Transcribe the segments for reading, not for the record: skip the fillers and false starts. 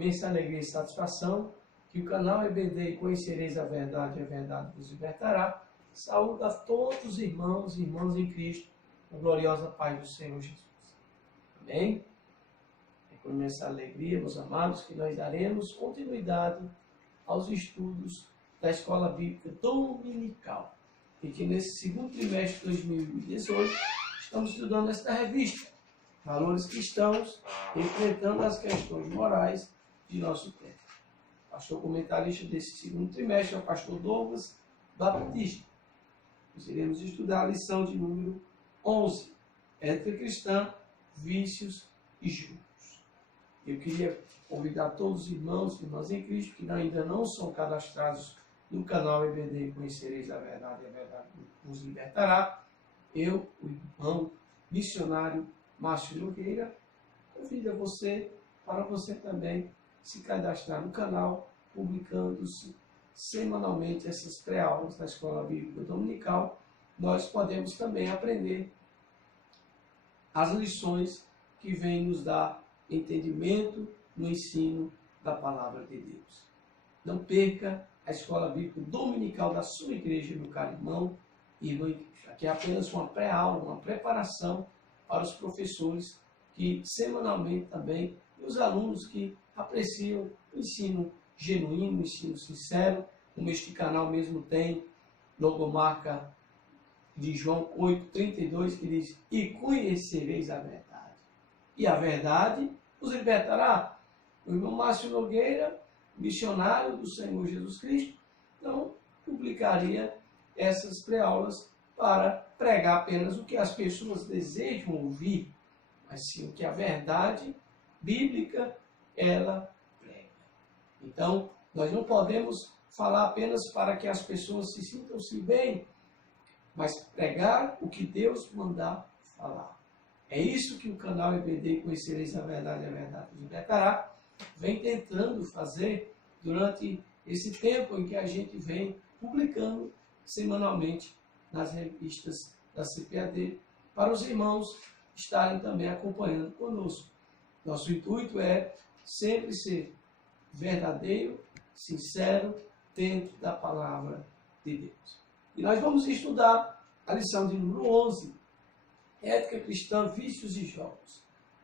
imensa alegria e satisfação que o canal EBD Conhecereis a Verdade vos libertará. Saúde a todos os irmãos e irmãs em Cristo, com a gloriosa paz do Senhor Jesus. Amém? É com imensa alegria, meus amados, que nós daremos continuidade aos estudos da Escola Bíblica Dominical. E que nesse segundo trimestre de 2018 estamos estudando esta revista, Valores Cristãos, enfrentando as questões morais de nosso tempo. O pastor comentarista desse segundo trimestre é o pastor Douglas Baptista. Nós iremos estudar a lição de número 11, Ética Cristã, Vícios e Julgos. Eu queria convidar todos os irmãos e irmãs em Cristo que ainda não são cadastrados no canal EBD Conhecereis a Verdade vos libertará. Eu, o irmão missionário Márcio Nogueira, convido a você para você também se cadastrar no canal, publicando-se semanalmente essas pré-aulas da Escola Bíblica Dominical. Nós podemos também aprender as lições que vêm nos dar entendimento no ensino da Palavra de Deus. Não perca a Escola Bíblica Dominical da sua igreja, meu caro irmão e irmã em Cristo. Aqui é apenas uma pré-aula, uma preparação para os professores que semanalmente também, e os alunos que apreciam o ensino genuíno, o ensino sincero, como este canal mesmo tem, logomarca de João 8,32, que diz: e conhecereis a verdade, e a verdade os libertará. O irmão Márcio Nogueira, missionário do Senhor Jesus Cristo, não publicaria essas pré-aulas para pregar apenas o que as pessoas desejam ouvir, mas sim o que a verdade bíblica ela prega. Então, nós não podemos falar apenas para que as pessoas se sintam-se bem, mas pregar o que Deus mandar falar. É isso que o canal EBD Conhecereis a Verdade vos libertará vem tentando fazer durante esse tempo em que a gente vem publicando semanalmente nas revistas da CPAD, para os irmãos estarem também acompanhando conosco. Nosso intuito é sempre ser verdadeiro, sincero, dentro da palavra de Deus. E nós vamos estudar a lição de número 11, Ética Cristã, Vícios e Jogos.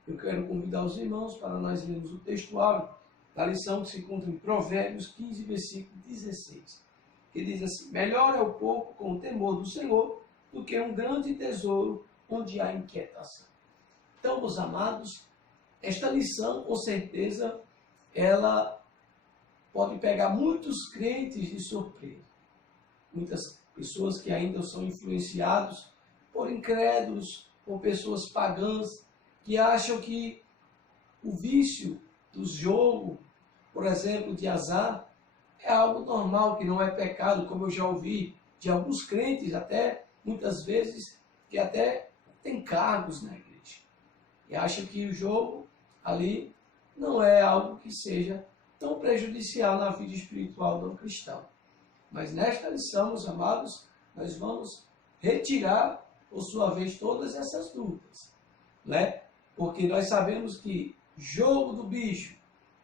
Eu quero convidar os irmãos para nós lermos o textuário da lição que se encontra em Provérbios 15, versículo 16, que diz assim: melhor é o pouco com o temor do Senhor do que um grande tesouro onde há inquietação. Então, meus amados, esta lição, com certeza, ela pode pegar muitos crentes de surpresa. Muitas pessoas que ainda são influenciados por incrédulos, por pessoas pagãs, que acham que o vício do jogo, por exemplo, de azar, é algo normal, que não é pecado, como eu já ouvi de alguns crentes, até muitas vezes, que até tem cargos na igreja. E acham que o jogo ali não é algo que seja tão prejudicial na vida espiritual do cristão. Mas nesta lição, meus amados, nós vamos retirar, por sua vez, todas essas dúvidas, né? Porque nós sabemos que jogo do bicho,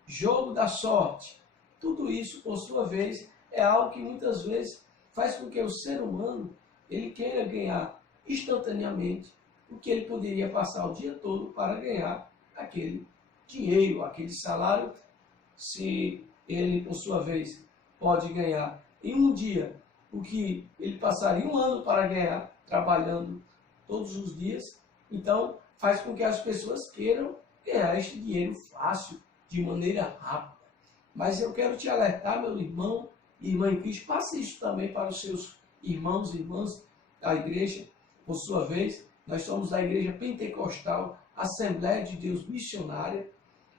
jogo da sorte, tudo isso, por sua vez, é algo que muitas vezes faz com que o ser humano ele queira ganhar instantaneamente o que ele poderia passar o dia todo para ganhar aquele dinheiro, aquele salário. Se ele, por sua vez, pode ganhar em um dia o que ele passaria um ano para ganhar trabalhando todos os dias, então faz com que as pessoas queiram ganhar este dinheiro fácil, de maneira rápida. Mas eu quero te alertar, meu irmão e irmã em Cristo, passe isso também para os seus irmãos e irmãs da igreja. Por sua vez, nós somos da Igreja Pentecostal, Assembleia de Deus Missionária,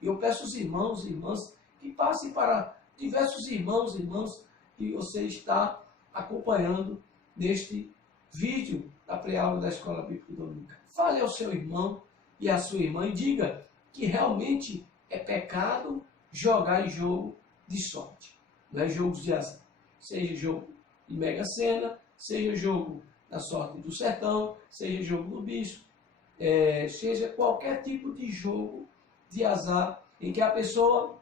e eu peço aos irmãos e irmãs que passem para diversos irmãos e irmãs que você está acompanhando neste vídeo da pré-aula da Escola Bíblica Dominical. Fale ao seu irmão e à sua irmã e diga que realmente é pecado jogar em jogo de sorte, não é jogos de azar. Seja jogo de Mega Sena, seja jogo da sorte do sertão, seja jogo do bicho, seja qualquer tipo de jogo de azar em que a pessoa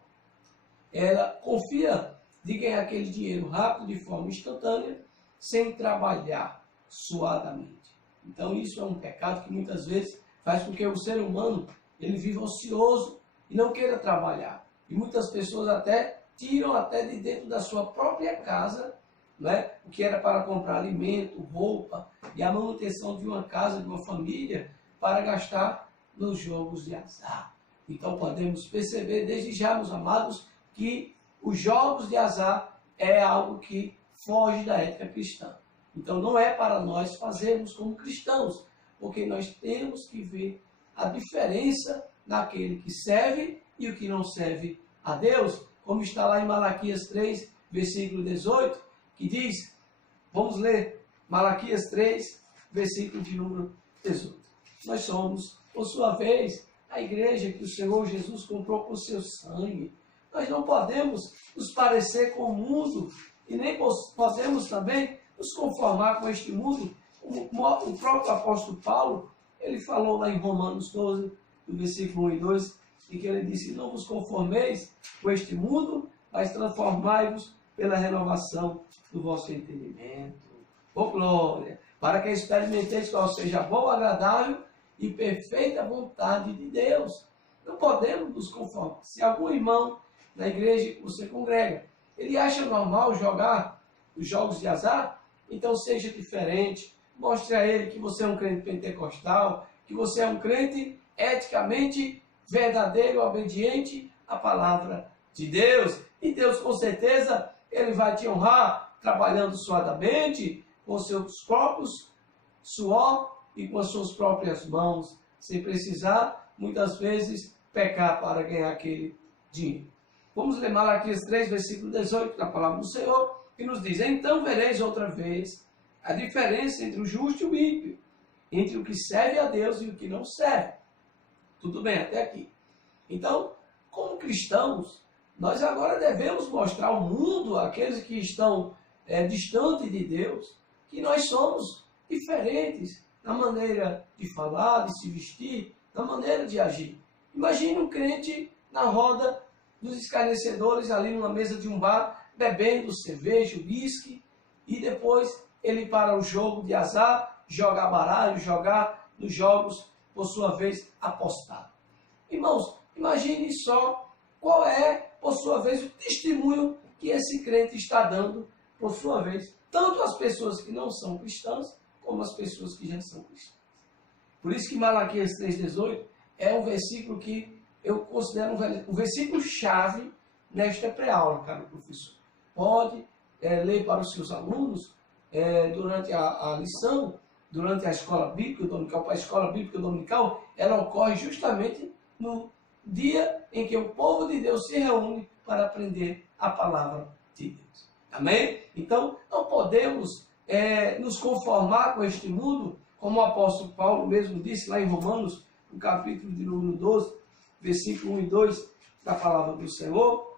ela confia de ganhar aquele dinheiro rápido, de forma instantânea, sem trabalhar suadamente. Então isso é um pecado que muitas vezes faz com que o ser humano ele viva ocioso e não queira trabalhar. E muitas pessoas até tiram até de dentro da sua própria casa, né, o que era para comprar alimento, roupa e a manutenção de uma casa, de uma família, para gastar nos jogos de azar. Então podemos perceber desde já, meus amados, que os jogos de azar é algo que foge da ética cristã. Então não é para nós fazermos como cristãos, porque nós temos que ver a diferença naquele que serve e o que não serve a Deus, como está lá em Malaquias 3, versículo 18, que diz, vamos ler, Malaquias 3, versículo de número 18. Nós somos, por sua vez, a igreja que o Senhor Jesus comprou com seu sangue. Nós não podemos nos parecer com o mundo e nem podemos também nos conformar com este mundo. O próprio apóstolo Paulo, ele falou lá em Romanos 12, no versículo 1 e 2, em que ele disse, não vos conformeis com este mundo, mas transformai-vos pela renovação do vosso entendimento. Ô glória! Para que experimenteis qual seja a boa, agradável e perfeita vontade de Deus. Não podemos nos conformar. Se algum irmão na igreja que você congrega, ele acha normal jogar os jogos de azar, então seja diferente. Mostre a ele que você é um crente pentecostal, que você é um crente eticamente verdadeiro, obediente à palavra de Deus. E Deus, com certeza, ele vai te honrar trabalhando suadamente, com seus próprios suor e com as suas próprias mãos, sem precisar, muitas vezes, pecar para ganhar aquele dinheiro. Vamos ler Malaquias 3, versículo 18, da palavra do Senhor, que nos diz, então vereis outra vez a diferença entre o justo e o ímpio, entre o que serve a Deus e o que não serve. Tudo bem até aqui. Então, como cristãos, nós agora devemos mostrar ao mundo, àqueles que estão distantes de Deus, que nós somos diferentes na maneira de falar, de se vestir, na maneira de agir. Imagine um crente na roda dos escarnecedores, ali numa mesa de um bar, bebendo cerveja, uísque, e depois ele para o jogo de azar, jogar baralho, jogar nos jogos, por sua vez, apostar. Irmãos, imagine só qual é, por sua vez, o testemunho que esse crente está dando, por sua vez, tanto às pessoas que não são cristãs, como às pessoas que já são cristãs. Por isso que Malaquias 3,18 é um versículo que eu considero um versículo-chave nesta pré-aula, caro professor. Pode ler para os seus alunos durante a lição, durante a escola bíblica dominical. A escola bíblica dominical, ela ocorre justamente no dia em que o povo de Deus se reúne para aprender a palavra de Deus. Amém? Então, não podemos nos conformar com este mundo, como o apóstolo Paulo mesmo disse lá em Romanos, no capítulo de número 12, versículo 1 e 2 da palavra do Senhor,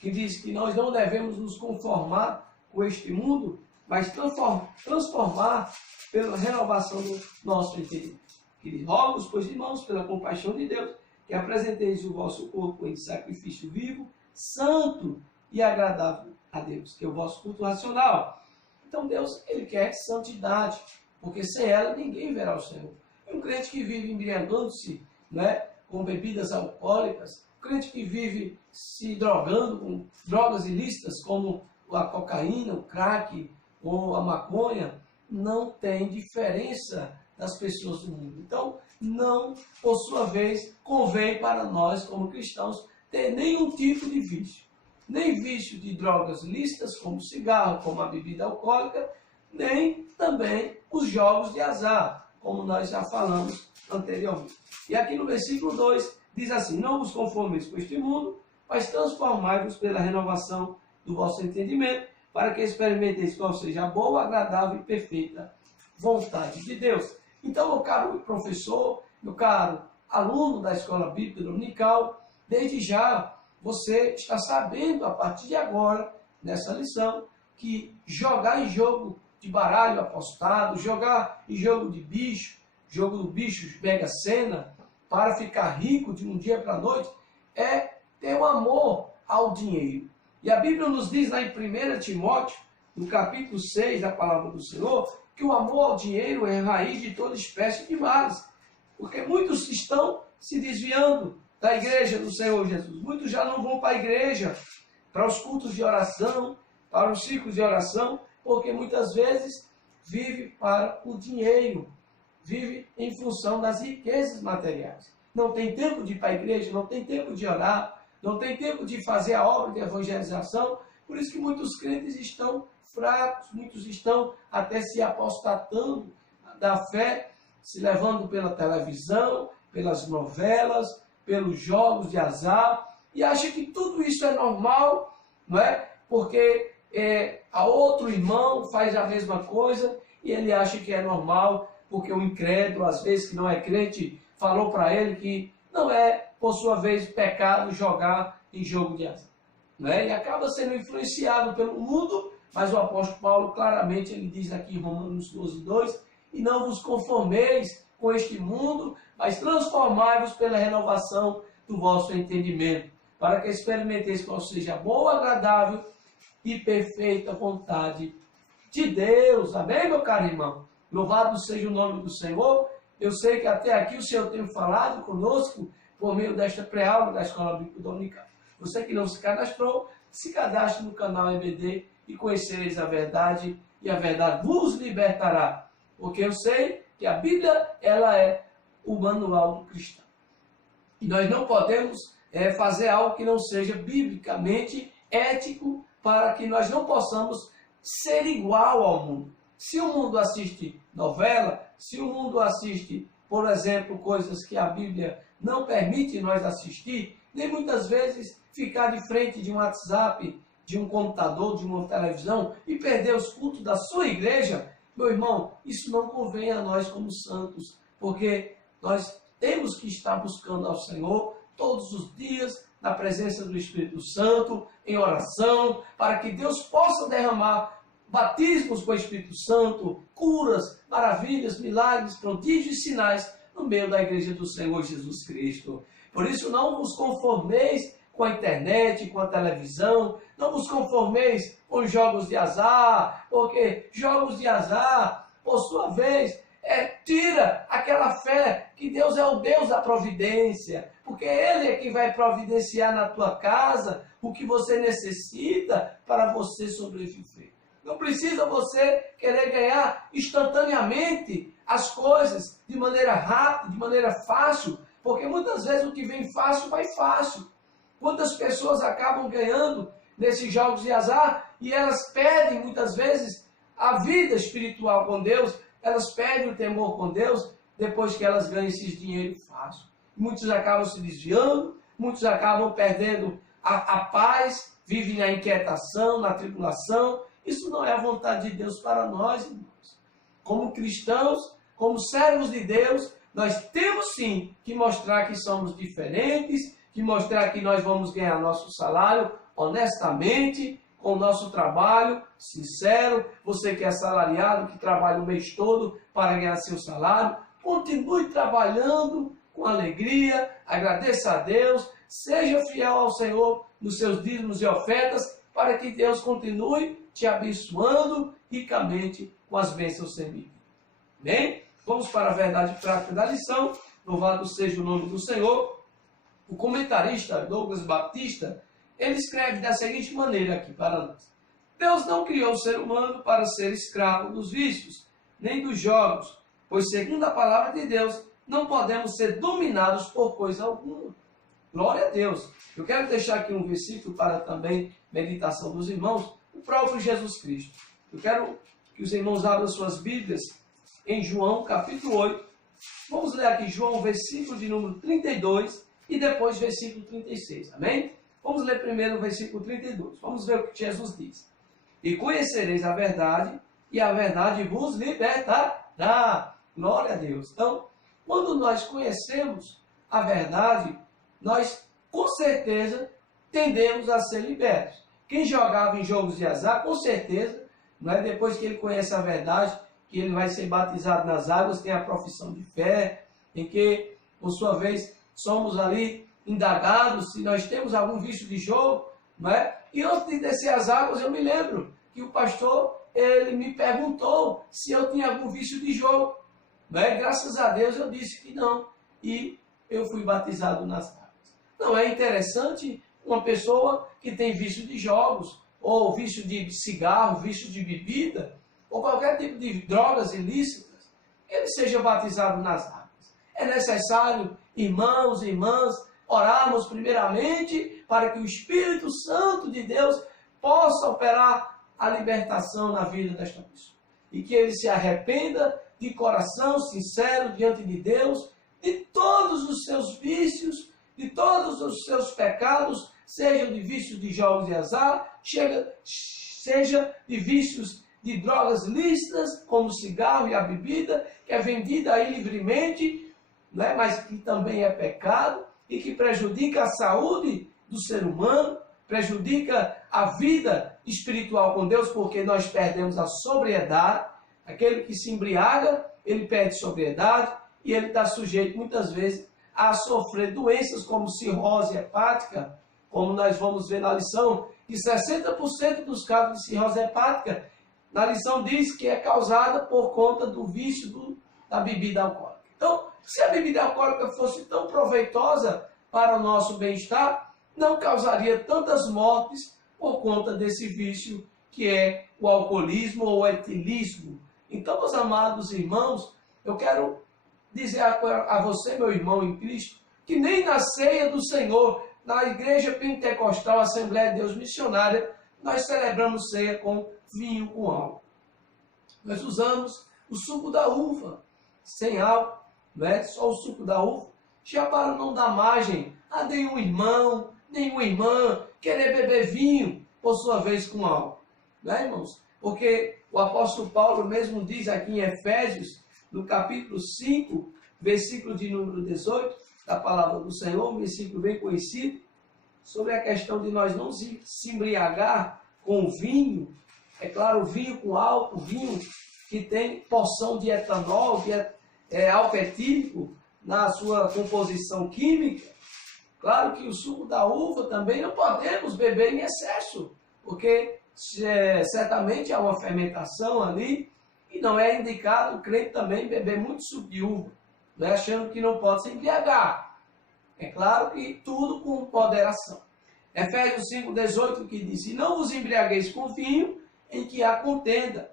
que diz que nós não devemos nos conformar com este mundo, mas transformar pela renovação do nosso entendimento. Que diz, rogo-vos, pois, irmãos, pela compaixão de Deus, que apresenteis o vosso corpo em sacrifício vivo, santo e agradável a Deus, que é o vosso culto racional. Então Deus, ele quer santidade, porque sem ela ninguém verá o Senhor. Um crente que vive embriagando-se, né, com bebidas alcoólicas, um crente que vive se drogando com drogas ilícitas, como a cocaína, o crack ou a maconha, não tem diferença das pessoas do mundo. Então, não, por sua vez, convém para nós, como cristãos, ter nenhum tipo de vício. Nem vício de drogas lícitas, como cigarro, como a bebida alcoólica, nem também os jogos de azar, como nós já falamos anteriormente. E aqui no versículo 2, diz assim, não vos conformeis com este mundo, mas transformai-vos pela renovação do vosso entendimento, para que experimenteis qual seja a boa, agradável e perfeita vontade de Deus. Então, meu caro professor, meu caro aluno da Escola Bíblica Dominical, desde já você está sabendo, a partir de agora, nessa lição, que jogar em jogo de baralho apostado, jogar em jogo de bicho, jogo do bicho mega sena, para ficar rico de um dia para a noite, é ter um amor ao dinheiro. E a Bíblia nos diz lá em 1 Timóteo, no capítulo 6 da palavra do Senhor, que o amor ao dinheiro é raiz de toda espécie de males. Porque muitos estão se desviando da igreja do Senhor Jesus. Muitos já não vão para a igreja, para os cultos de oração, para os ciclos de oração, porque muitas vezes vive para o dinheiro, vive em função das riquezas materiais. Não tem tempo de ir para a igreja, não tem tempo de orar, não tem tempo de fazer a obra de evangelização. Por isso que muitos crentes estão fracos, muitos estão até se apostatando da fé, se levando pela televisão, pelas novelas, pelos jogos de azar, e acha que tudo isso é normal, não é? Porque a outro irmão faz a mesma coisa e ele acha que é normal, porque o incrédulo, às vezes que não é crente, falou para ele que não é, por sua vez, pecado jogar em jogo de azar. Não é? E acaba sendo influenciado pelo mundo, mas o apóstolo Paulo claramente ele diz aqui em Romanos 12:2, e não vos conformeis com este mundo, mas transformai-vos pela renovação do vosso entendimento, para que experimenteis qual seja a boa, agradável e perfeita vontade de Deus. Amém, meu caro irmão? Louvado seja o nome do Senhor. Eu sei que até aqui o Senhor tem falado conosco por meio desta pré-aula da Escola Bíblica Dominical. Você que não se cadastrou, se cadastre no canal EBD e conhecereis a verdade, e a verdade vos libertará. Porque eu sei que a Bíblia ela é o manual do cristão. E nós não podemos fazer algo que não seja biblicamente ético, para que nós não possamos ser igual ao mundo. Se o mundo assiste novela, se o mundo assiste, por exemplo, coisas que a Bíblia não permite nós assistir, nem muitas vezes ficar de frente de um WhatsApp, de um computador, de uma televisão e perder os cultos da sua igreja, meu irmão, isso não convém a nós como santos, porque nós temos que estar buscando ao Senhor todos os dias, na presença do Espírito Santo, em oração, para que Deus possa derramar batismos com o Espírito Santo, curas, maravilhas, milagres, prodígios e sinais no meio da igreja do Senhor Jesus Cristo. Por isso não vos conformeis com a internet, com a televisão, não vos conformeis com jogos de azar, porque jogos de azar, por sua vez, tira aquela fé que Deus é o Deus da providência, porque Ele é que vai providenciar na tua casa o que você necessita para você sobreviver. Não precisa você querer ganhar instantaneamente as coisas de maneira rápida, de maneira fácil, porque muitas vezes o que vem fácil, vai fácil. Quantas pessoas acabam ganhando nesses jogos de azar e elas perdem muitas vezes a vida espiritual com Deus, elas perdem o temor com Deus depois que elas ganham esses dinheiro fácil. Muitos acabam se desviando, muitos acabam perdendo a paz, vivem na inquietação, na tribulação. Isso não é a vontade de Deus para nós, irmãos. Como cristãos, como servos de Deus, nós temos sim que mostrar que somos diferentes, que mostrar que nós vamos ganhar nosso salário honestamente, com o nosso trabalho sincero. Você que é assalariado, que trabalha o mês todo para ganhar seu salário, continue trabalhando com alegria, agradeça a Deus, seja fiel ao Senhor nos seus dízimos e ofertas, para que Deus continue te abençoando ricamente com as bênçãos sem medida. Bem, vamos para a verdade prática da lição. Louvado seja o nome do Senhor. O comentarista Douglas Batista, ele escreve da seguinte maneira aqui para nós. Deus não criou o ser humano para ser escravo dos vícios, nem dos jogos, pois segundo a palavra de Deus, não podemos ser dominados por coisa alguma. Glória a Deus. Eu quero deixar aqui um versículo para também meditação dos irmãos, o próprio Jesus Cristo. Eu quero que os irmãos abram suas Bíblias em João capítulo 8. Vamos ler aqui João, versículo de número 32 e depois versículo 36. Amém? Vamos ler primeiro o versículo 32. Vamos ver o que Jesus diz. E conhecereis a verdade, e a verdade vos libertará. Glória a Deus. Então, quando nós conhecemos a verdade, nós com certeza tendemos a ser libertos. Quem jogava em jogos de azar, com certeza, não é depois que ele conhece a verdade, que ele vai ser batizado nas águas, tem a profissão de fé, em que, por sua vez, somos ali indagados se nós temos algum vício de jogo, não é? E antes de descer as águas, eu me lembro que o pastor, ele me perguntou se eu tinha algum vício de jogo. Não é? Graças a Deus eu disse que não. E eu fui batizado nas águas. Não é interessante uma pessoa que tem vício de jogos, ou vício de cigarro, vício de bebida, ou qualquer tipo de drogas ilícitas, ele seja batizado nas águas. É necessário, irmãos e irmãs, orarmos primeiramente para que o Espírito Santo de Deus possa operar a libertação na vida desta pessoa. E que ele se arrependa de coração sincero diante de Deus, de todos os seus vícios, de todos os seus pecados, sejam de vícios de jogos de azar, seja de vícios de drogas lícitas, como o cigarro e a bebida, que é vendida aí livremente, né, mas que também é pecado e que prejudica a saúde do ser humano, prejudica a vida espiritual com Deus, porque nós perdemos a sobriedade. Aquele que se embriaga, ele perde sobriedade e ele está sujeito muitas vezes a sofrer doenças como cirrose hepática, como nós vamos ver na lição, que 60% dos casos de cirrose hepática, na lição diz que é causada por conta do vício da bebida alcoólica. Então, se a bebida alcoólica fosse tão proveitosa para o nosso bem-estar, não causaria tantas mortes por conta desse vício que é o alcoolismo ou o etilismo. Então, meus amados irmãos, eu quero dizer a você, meu irmão em Cristo, que nem na ceia do Senhor, na Igreja Pentecostal Assembleia de Deus Missionária, nós celebramos ceia com vinho com álcool. Nós usamos o suco da uva, sem álcool, né? Só o suco da uva, já para não dar margem a nenhum irmão, nenhuma irmã querer beber vinho, por sua vez, com álcool. Né, irmãos? Porque o apóstolo Paulo mesmo diz aqui em Efésios, no capítulo 5, versículo de número 18, da palavra do Senhor, um versículo bem conhecido, sobre a questão de nós não se embriagar com vinho. É claro, vinho com álcool, vinho que tem porção de etanol, que é álcool etílico na sua composição química. Claro que o suco da uva também não podemos beber em excesso, porque certamente há uma fermentação ali, e não é indicado o crente também beber muito suco de uva, né, achando que não pode se embriagar. É claro que tudo com moderação. Efésios 5,18 que diz: e não vos embriagueis com vinho em que há contenda,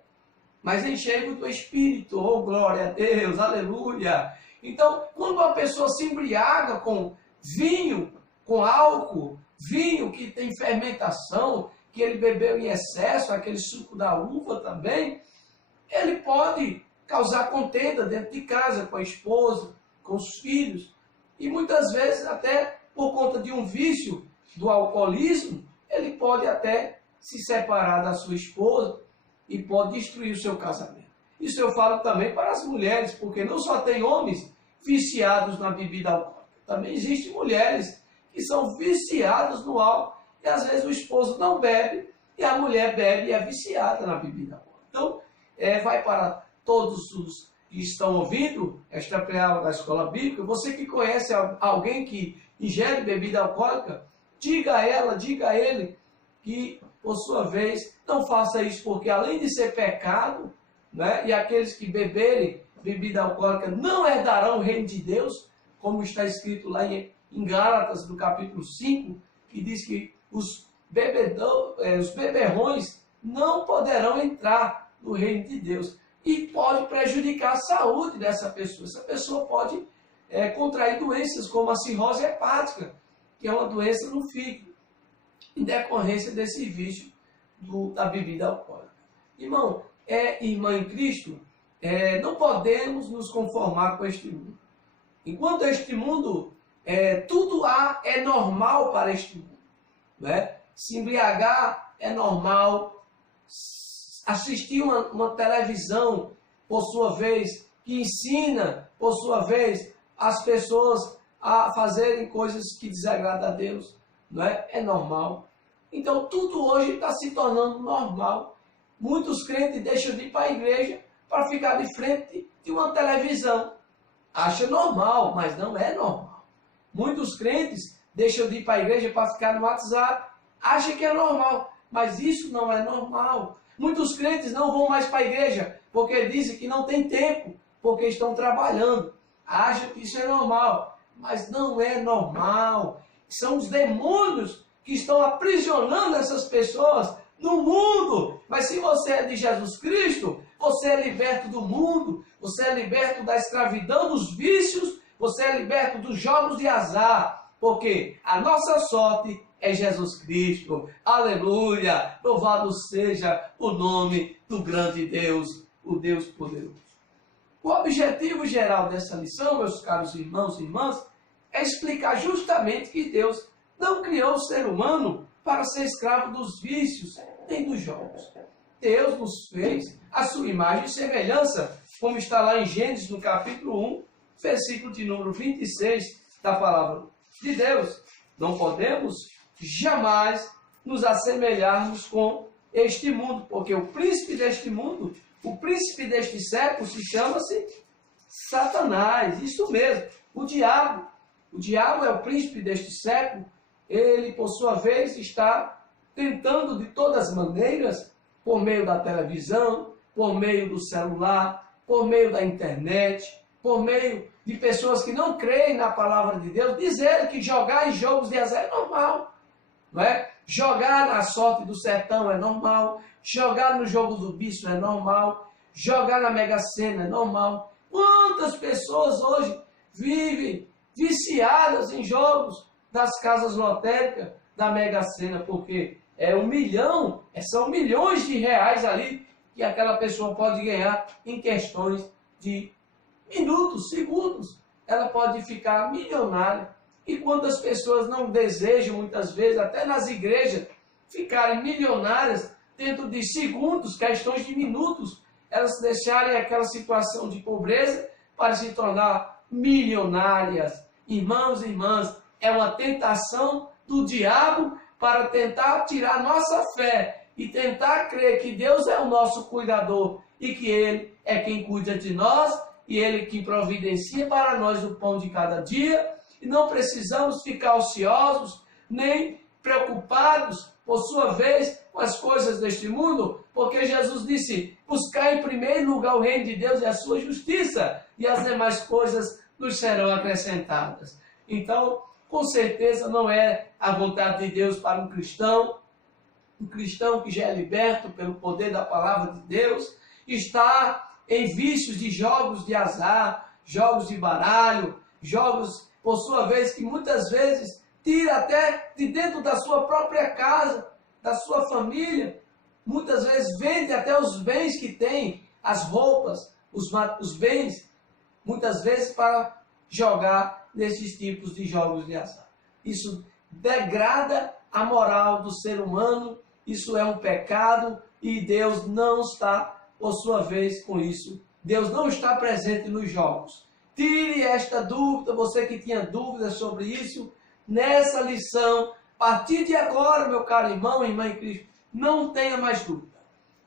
mas enchei-vos do Espírito. Oh, glória a Deus, aleluia! Então, quando uma pessoa se embriaga com vinho, com álcool, vinho que tem fermentação, que ele bebeu em excesso, aquele suco da uva também, ele pode causar contenda dentro de casa, com a esposa, com os filhos, e muitas vezes até por conta de um vício do alcoolismo, ele pode até se separar da sua esposa e pode destruir o seu casamento. Isso eu falo também para as mulheres, porque não só tem homens viciados na bebida alcoólica, também existem mulheres que são viciadas no álcool, e às vezes o esposo não bebe, e a mulher bebe e é viciada na bebida alcoólica. Então, vai para todos os que estão ouvindo esta preaula da escola bíblica, você que conhece alguém que ingere bebida alcoólica, diga a ela, diga a ele, que, por sua vez, não faça isso, porque além de ser pecado, né, e aqueles que beberem bebida alcoólica não herdarão o reino de Deus, como está escrito lá em Gálatas, no capítulo 5, que diz que os beberrões não poderão entrar no reino de Deus. E pode prejudicar a saúde dessa pessoa. Essa pessoa pode contrair doenças como a cirrose hepática, que é uma doença no fígado, em decorrência desse vício da bebida alcoólica. Irmão, irmã em Cristo, não podemos nos conformar com este mundo. Enquanto este mundo, tudo é normal para este mundo. Né? Se embriagar é normal, assistir uma televisão, por sua vez, que ensina, por sua vez, as pessoas a fazerem coisas que desagradam a Deus, não é? É normal. Então, tudo hoje está se tornando normal. Muitos crentes deixam de ir para a igreja para ficar de frente de uma televisão. Acha normal, mas não é normal. Muitos crentes deixam de ir para a igreja para ficar no WhatsApp. acha que é normal, mas isso não é normal. Muitos crentes não vão mais para a igreja, porque dizem que não tem tempo, porque estão trabalhando. Acham que isso é normal, mas não é normal. São os demônios que estão aprisionando essas pessoas no mundo. Mas se você é de Jesus Cristo, você é liberto do mundo, você é liberto da escravidão dos vícios, você é liberto dos jogos de azar, porque a nossa sorte é Jesus Cristo. Aleluia! Louvado seja o nome do grande Deus, o Deus poderoso. O objetivo geral dessa lição, meus caros irmãos e irmãs, é explicar justamente que Deus não criou o ser humano para ser escravo dos vícios nem dos jogos. Deus nos fez a sua imagem e semelhança, como está lá em Gênesis, no capítulo 1, versículo de número 26 da palavra de Deus. Não podemos jamais nos assemelharmos com este mundo, porque o príncipe deste mundo, o príncipe deste século se chama-se Satanás. Isso mesmo, o diabo. O diabo é o príncipe deste século. Ele, por sua vez, está tentando de todas as maneiras, por meio da televisão, por meio do celular, por meio da internet, por meio de pessoas que não creem na palavra de Deus, dizer que jogar em jogos de azar é normal, não é? Jogar na sorte do sertão é normal, jogar no jogo do bicho é normal, jogar na Mega Sena é normal. Quantas pessoas hoje vivem viciadas em jogos das casas lotéricas da Mega Sena, porque é 1 milhão, são milhões de reais ali que aquela pessoa pode ganhar em questões de minutos, segundos. Ela pode ficar milionária. E quantas pessoas não desejam, muitas vezes, até nas igrejas, ficarem milionárias dentro de segundos, questões de minutos, elas deixarem aquela situação de pobreza para se tornar milionárias. Irmãos e irmãs, é uma tentação do diabo para tentar tirar nossa fé e tentar crer que Deus é o nosso cuidador e que Ele é quem cuida de nós e Ele que providencia para nós o pão de cada dia. E não precisamos ficar ociosos, nem preocupados, por sua vez, com as coisas deste mundo, porque Jesus disse, buscar em primeiro lugar o reino de Deus e a sua justiça, e as demais coisas nos serão acrescentadas. Então, com certeza não é a vontade de Deus para um cristão que já é liberto pelo poder da palavra de Deus, está em vícios de jogos de azar, jogos de baralho, jogos, por sua vez, que muitas vezes tira até de dentro da sua própria casa, da sua família. Muitas vezes vende até os bens que tem, as roupas, os bens, muitas vezes para jogar nesses tipos de jogos de azar. Isso degrada a moral do ser humano, isso é um pecado e Deus não está, por sua vez, com isso. Deus não está presente nos jogos. Tire esta dúvida, você que tinha dúvidas sobre isso, nessa lição, a partir de agora, meu caro irmão e irmã em Cristo, não tenha mais dúvida.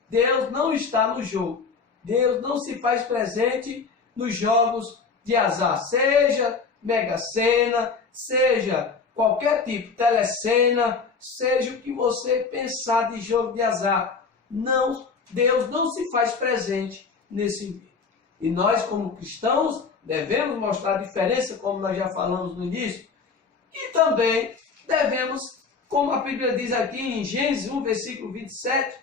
Deus não está no jogo. Deus não se faz presente nos jogos de azar, seja Mega Sena, seja qualquer tipo, telecena, seja o que você pensar de jogo de azar. Não, Deus não se faz presente nesse meio. E nós, como cristãos, devemos mostrar a diferença, como nós já falamos no início, e também devemos, como a Bíblia diz aqui em Gênesis 1, versículo 27,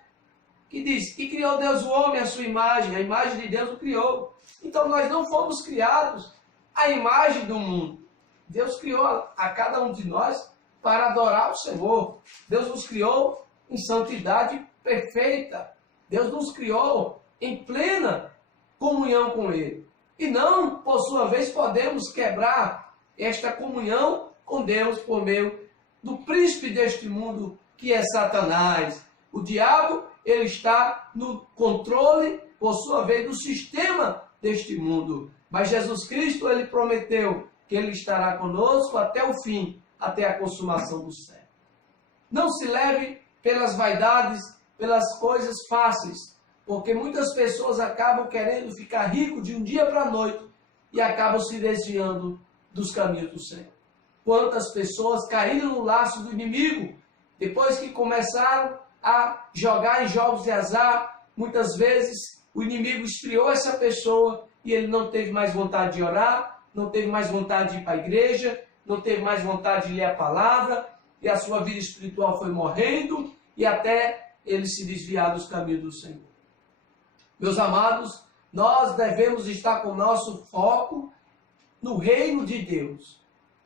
que diz, que criou Deus o homem à sua imagem, a imagem de Deus o criou. Então nós não fomos criados à imagem do mundo. Deus criou a cada um de nós para adorar o Senhor. Deus nos criou em santidade perfeita. Deus nos criou em plena comunhão com Ele. E não, por sua vez, podemos quebrar esta comunhão com Deus por meio do príncipe deste mundo, que é Satanás. O diabo, ele está no controle, por sua vez, do sistema deste mundo. Mas Jesus Cristo, ele prometeu que ele estará conosco até o fim, até a consumação do século. Não se leve pelas vaidades, pelas coisas fáceis, porque muitas pessoas acabam querendo ficar rico de um dia para a noite e acabam se desviando dos caminhos do Senhor. Quantas pessoas caíram no laço do inimigo, Depois que começaram a jogar em jogos de azar, muitas vezes o inimigo esfriou essa pessoa e ele não teve mais vontade de orar, não teve mais vontade de ir para a igreja, não teve mais vontade de ler a palavra, e a sua vida espiritual foi morrendo e até ele se desviar dos caminhos do Senhor. Meus amados, nós devemos estar com o nosso foco no reino de Deus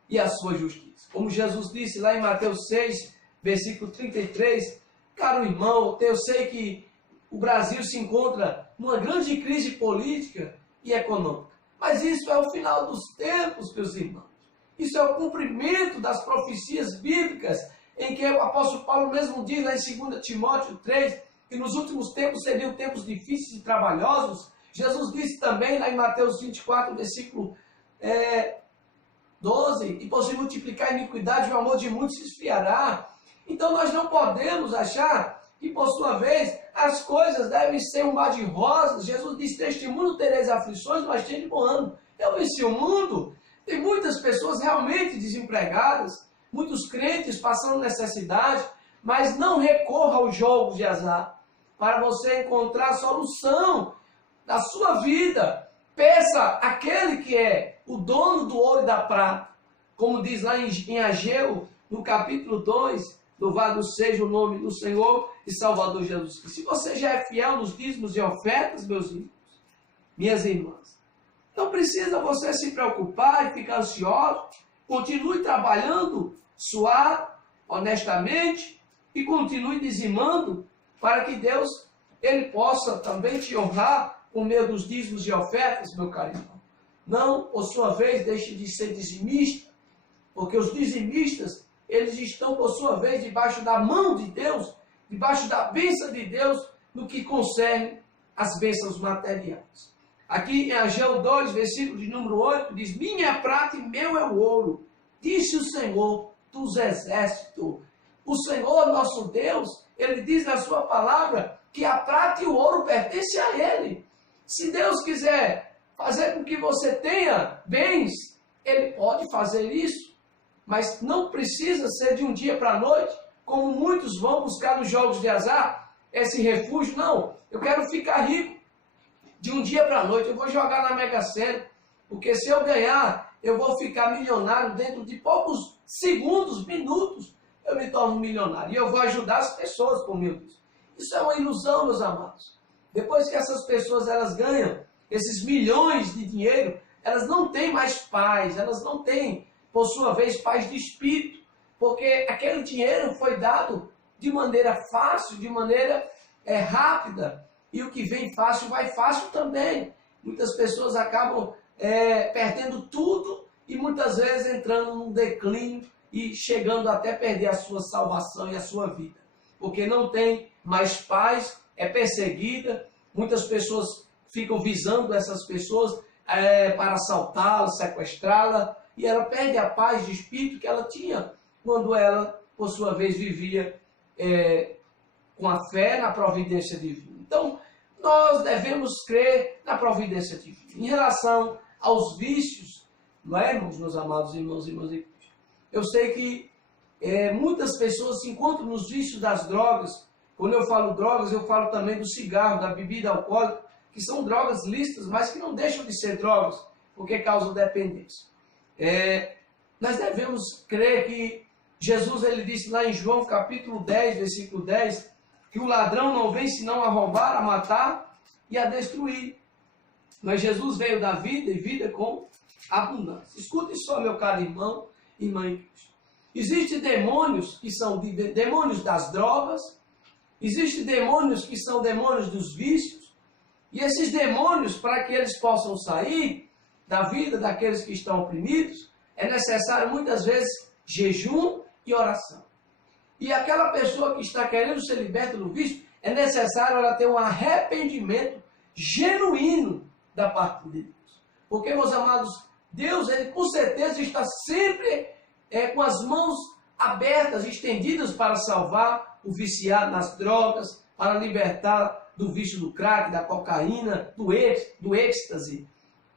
e a sua justiça. Como Jesus disse lá em Mateus 6, versículo 33, caro irmão, eu sei que o Brasil se encontra numa grande crise política e econômica, mas isso é o final dos tempos, meus irmãos. Isso é o cumprimento das profecias bíblicas, em que o apóstolo Paulo mesmo diz lá em 2 Timóteo 3, que nos últimos tempos seriam tempos difíceis e trabalhosos. Jesus disse também lá em Mateus 24, versículo 12, e por se multiplicar a iniquidade, o amor de muitos se esfriará. Então nós não podemos achar que, por sua vez, as coisas devem ser um mar de rosas. Jesus disse, neste mundo tereis aflições, mas tem de bom ânimo. Eu venci o mundo. Tem muitas pessoas realmente desempregadas, muitos crentes passando necessidade, mas não recorra aos jogos de azar para você encontrar a solução da sua vida. Peça aquele que é o dono do ouro e da prata, como diz lá em Ageu, no capítulo 2, louvado seja o nome do Senhor e Salvador Jesus Cristo. Se você já é fiel nos dízimos e ofertas, meus irmãos, minhas irmãs, não precisa você se preocupar e ficar ansioso. Continue trabalhando, suado, honestamente, e continue dizimando para que Deus ele possa também te honrar por meio dos dízimos e ofertas, meu caro irmão. Não, por sua vez, deixe de ser dizimista, porque os dizimistas, eles estão, por sua vez, debaixo da mão de Deus, debaixo da bênção de Deus, no que concerne as bênçãos materiais. Aqui em Ageu 2, versículo de número 8, diz, minha prata e meu é o ouro, disse o Senhor dos exércitos. O Senhor, nosso Deus, ele diz na sua palavra que a prata e o ouro pertencem a ele. Se Deus quiser fazer com que você tenha bens, ele pode fazer isso, mas não precisa ser de um dia para a noite, como muitos vão buscar nos jogos de azar, esse refúgio. Não, eu quero ficar rico. De um dia para a noite, eu vou jogar na Mega Sena, porque se eu ganhar, eu vou ficar milionário dentro de poucos segundos, minutos, eu me torno milionário. E eu vou ajudar as pessoas com meu Deus. Isso é uma ilusão, meus amados. Depois que essas pessoas elas ganham esses milhões de dinheiro, elas não têm mais paz, elas não têm, por sua vez, paz de espírito, porque aquele dinheiro foi dado de maneira fácil, de maneira rápida, e o que vem fácil vai fácil também. Muitas pessoas acabam perdendo tudo e muitas vezes entrando num declínio e chegando até perder a sua salvação e a sua vida, porque não tem mais paz, é perseguida. Muitas pessoas ficam visando essas pessoas para assaltá-la, sequestrá-la, e ela perde a paz de espírito que ela tinha quando ela, por sua vez, vivia com a fé na providência divina. Então, nós devemos crer na providência divina. Em relação aos vícios, não é, irmãos, meus amados irmãos e irmãs em Cristo? Eu sei que muitas pessoas se encontram nos vícios das drogas. Quando eu falo drogas, eu falo também do cigarro, da bebida alcoólica, que são drogas lícitas, mas que não deixam de ser drogas, porque causam dependência. Nós devemos crer que Jesus ele disse lá em João capítulo 10, versículo 10, que o ladrão não vem senão a roubar, a matar e a destruir. Mas Jesus veio dar vida e vida com abundância. Escute só, meu caro irmão e irmã em Cristo. Existem demônios que são demônios das drogas, existem demônios que são demônios dos vícios, e esses demônios, para que eles possam sair da vida daqueles que estão oprimidos, é necessário muitas vezes jejum e oração. E aquela pessoa que está querendo ser liberta do vício, é necessário ela ter um arrependimento genuíno da parte de Deus. Porque, meus amados, Deus, ele com certeza está sempre com as mãos abertas, estendidas para salvar o viciado nas drogas, para libertar do vício do crack, da cocaína, do êxtase,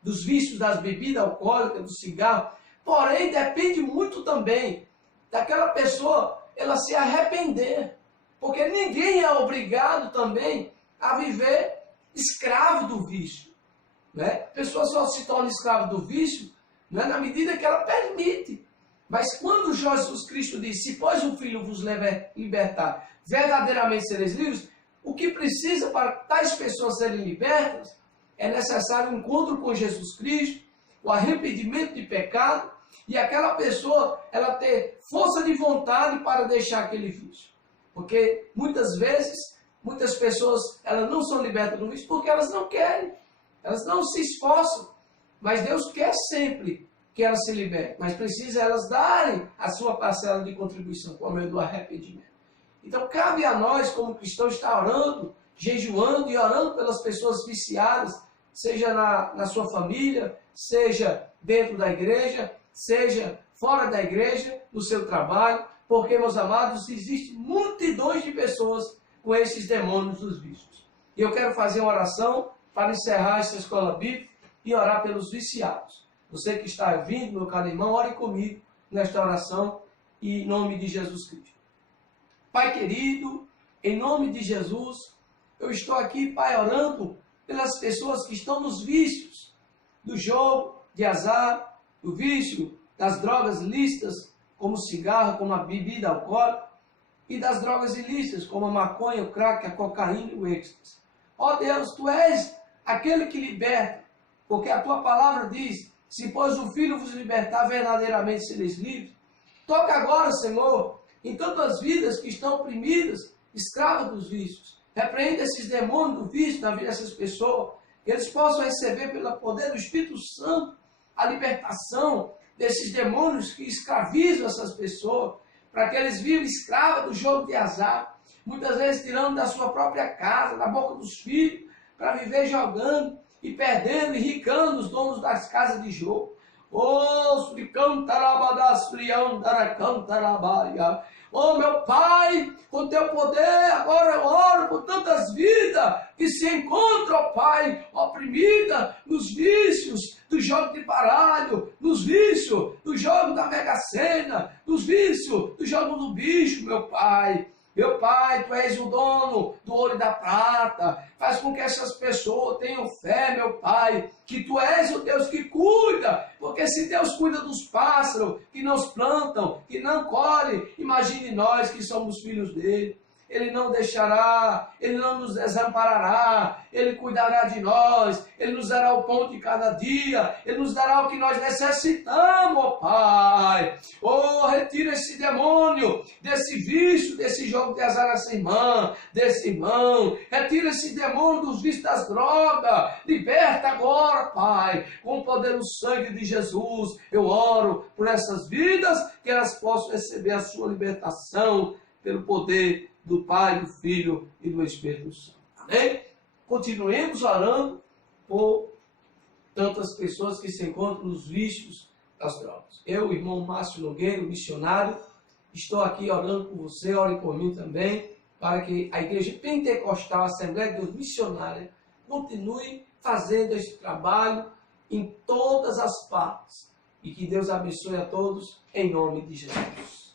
dos vícios das bebidas alcoólicas, do cigarro. Porém, depende muito também daquela pessoa ela se arrepender. Porque ninguém é obrigado também a viver escravo do vício. Né? A pessoa só se torna escravo do vício, né, na medida que ela permite. Mas quando Jesus Cristo diz, se pois o Filho vos libertar, verdadeiramente sereis livres, o que precisa para tais pessoas serem libertas é necessário um encontro com Jesus Cristo, o arrependimento de pecado, e aquela pessoa ela ter força de vontade para deixar aquele vício. Porque muitas vezes, muitas pessoas elas não são libertas do vício porque elas não querem, elas não se esforçam. Mas Deus quer sempre que elas se libertem, mas precisa elas darem a sua parcela de contribuição por meio do arrependimento. Então cabe a nós, como cristãos, estar orando, jejuando e orando pelas pessoas viciadas, seja na sua família, seja dentro da igreja, seja fora da igreja, no seu trabalho, porque, meus amados, existem multidões de pessoas com esses demônios dos vícios. E eu quero fazer uma oração para encerrar essa escola bíblica e orar pelos viciados. Você que está ouvindo, meu caro irmão, ore comigo nesta oração em nome de Jesus Cristo. Pai querido, em nome de Jesus, eu estou aqui, Pai, orando pelas pessoas que estão nos vícios do jogo, de azar, do vício das drogas ilícitas, como o cigarro, como a bebida alcoólica, e das drogas ilícitas, como a maconha, o crack, a cocaína e o êxtase. Ó Deus, Tu és aquele que liberta, porque a Tua palavra diz, se pois o Filho vos libertar, verdadeiramente sereis livres. Toca agora, Senhor, em tantas vidas que estão oprimidas, escravas dos vícios. Repreenda esses demônios do vício na vida dessas pessoas, que eles possam receber pelo poder do Espírito Santo a libertação desses demônios que escravizam essas pessoas, para que eles vivam escravos do jogo de azar, muitas vezes tirando da sua própria casa, da boca dos filhos, para viver jogando e perdendo e ricando os donos das casas de jogo. Oh, meu Pai, com Teu poder, agora eu oro por tantas vidas que se encontram, ó Pai, oprimida nos vícios do jogo de baralho, nos vícios do jogo da Mega Sena, nos vícios do jogo do bicho, meu Pai. Meu Pai, Tu és o dono do ouro e da prata. Faz com que essas pessoas tenham fé, meu Pai, que Tu és o Deus que cuida. Porque se Deus cuida dos pássaros que não plantam, que não colhem, imagine nós que somos filhos dele. Ele não deixará, Ele não nos desamparará, Ele cuidará de nós, Ele nos dará o pão de cada dia, Ele nos dará o que nós necessitamos, ó Pai. Oh, retira esse demônio, desse vício, desse jogo de azar dessa irmã, desse irmão. Retira esse demônio dos vícios das drogas. Liberta agora, Pai, com o poder do sangue de Jesus. Eu oro por essas vidas, que elas possam receber a sua libertação pelo poder do Pai, do Filho e do Espírito Santo. Amém? Continuemos orando por tantas pessoas que se encontram nos vícios das drogas. Eu, irmão Márcio Nogueira, missionário, estou aqui orando por você, ore por mim também, para que a Igreja Pentecostal, a Assembleia de Deus Missionária, continue fazendo esse trabalho em todas as partes. E que Deus abençoe a todos, em nome de Jesus.